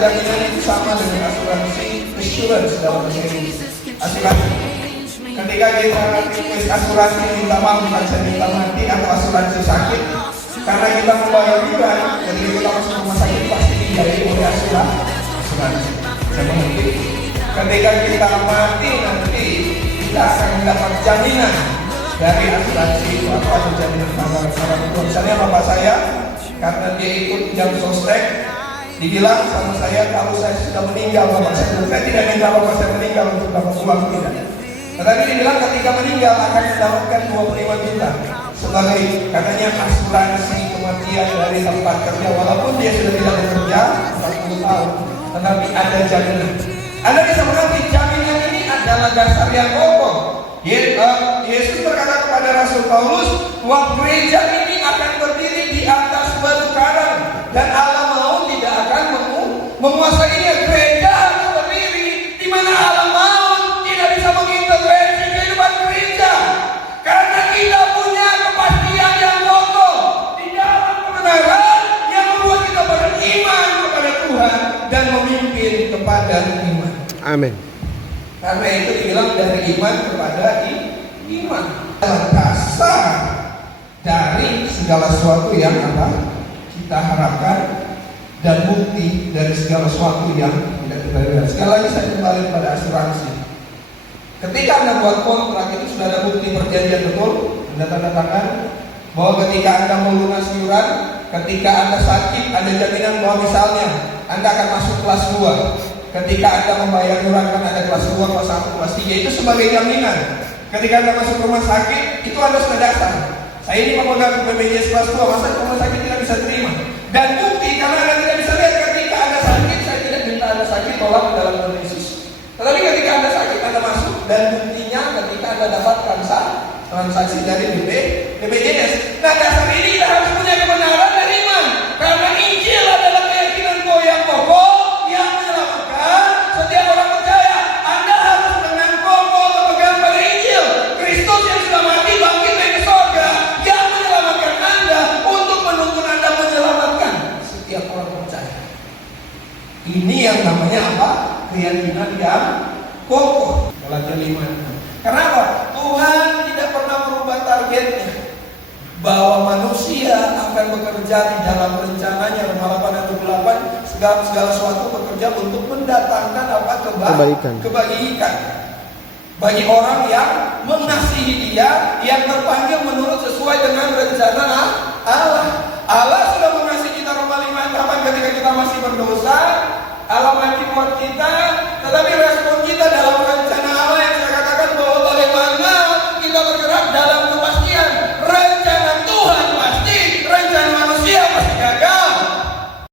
jaminan itu sama dengan asuransi insurance dalam bahasa Inggris. Asuransi. Ketika kita request asuransi minta maaf, bukan saya minta mati, atau asuransi sakit, karena kita membayar juga, jadi kita masuk rumah sakit pasti dibiayai oleh asuransi. Saya mengerti. Ketika kita mati nanti kita akan mendapat jaminan dari asuransi itu atau jaminan tanggal. Misalnya bapak saya, karena dia ikut jam sostek, dibilang sama saya kalau saya sudah meninggal bapak saya tidak minta bapak saya meninggal untuk dapat uang, tidak. Tetapi dibilang ketika meninggal akan mendapatkan 25 juta sebagai katanya asuransi kematian dari tempat kerja, walaupun dia sudah tidak bekerja 40 tahun, tetapi ada jaminan. Anda bisa mengerti jaminan ini adalah dasar yang kokoh. Yesus berkata kepada Rasul Paulus bahwa gereja ini akan berdiri di atas batu karang dan Allah mau tidak akan menguasainya. Gereja harus berdiri di mana Allah mau tidak bisa mengintervensi kehidupan gereja, karena kita punya kepastian yang kokoh di dalam kebenaran yang membuat kita beriman kepada Tuhan dan memimpin kepada iman. Amin. Karena itu dibilang dari iman kepada iman. Dasar dari segala sesuatu yang kita harapkan dan bukti dari segala sesuatu yang tidak kita lihat. Sekali lagi saya kembali pada asuransi. Ketika Anda buat kontrak itu sudah ada bukti perjanjian, betul? Anda tanda tangan bahwa ketika Anda mau lunas iuran, ketika Anda sakit, ada jaminan bahwa misalnya Anda akan masuk kelas 2. Ketika Anda membayar iuran kan ada kelas 2, kelas 1, kelas 3, itu sebagai jaminan. Ketika Anda masuk rumah sakit, itu Anda sudah daftar. Saya ini pemegang BPJS kelas 2, masa rumah sakit tidak bisa terima? Dan bukti karena Anda tidak bisa lihat ketika Anda sakit, saya tidak minta Anda sakit tolak dalam nama Yesus. Tetapi ketika Anda sakit, Anda masuk, dan buktinya ketika Anda dapat transaksi dari BPJS. Nah, dasar ini kita harus punya kebenaran dan iman, karena Injil adalah keyakinan yang kokoh yang menyelamatkan setiap orang percaya. Anda harus dengan kokoh berpegang pada Injil Kristus yang sudah mati bangkit dari surga, yang menyelamatkan Anda untuk menuntun Anda menyelamatkan setiap orang percaya. Ini yang namanya apa? Keyakinan yang kokoh. Galatia 5. Kenapa? Tuhan tidak pernah merubah targetnya bahwa manusia akan bekerja di dalam rencananya. Roma 8 ayat 28, segala sesuatu bekerja untuk mendatangkan apa? Kebaikan bagi orang yang mengasihi Dia, yang terpanggil menurut sesuai dengan rencana Allah. Allah sudah mengasihi kita. Roma 5 ayat 8, ketika kita masih berdosa Allah mati buat kita, tetapi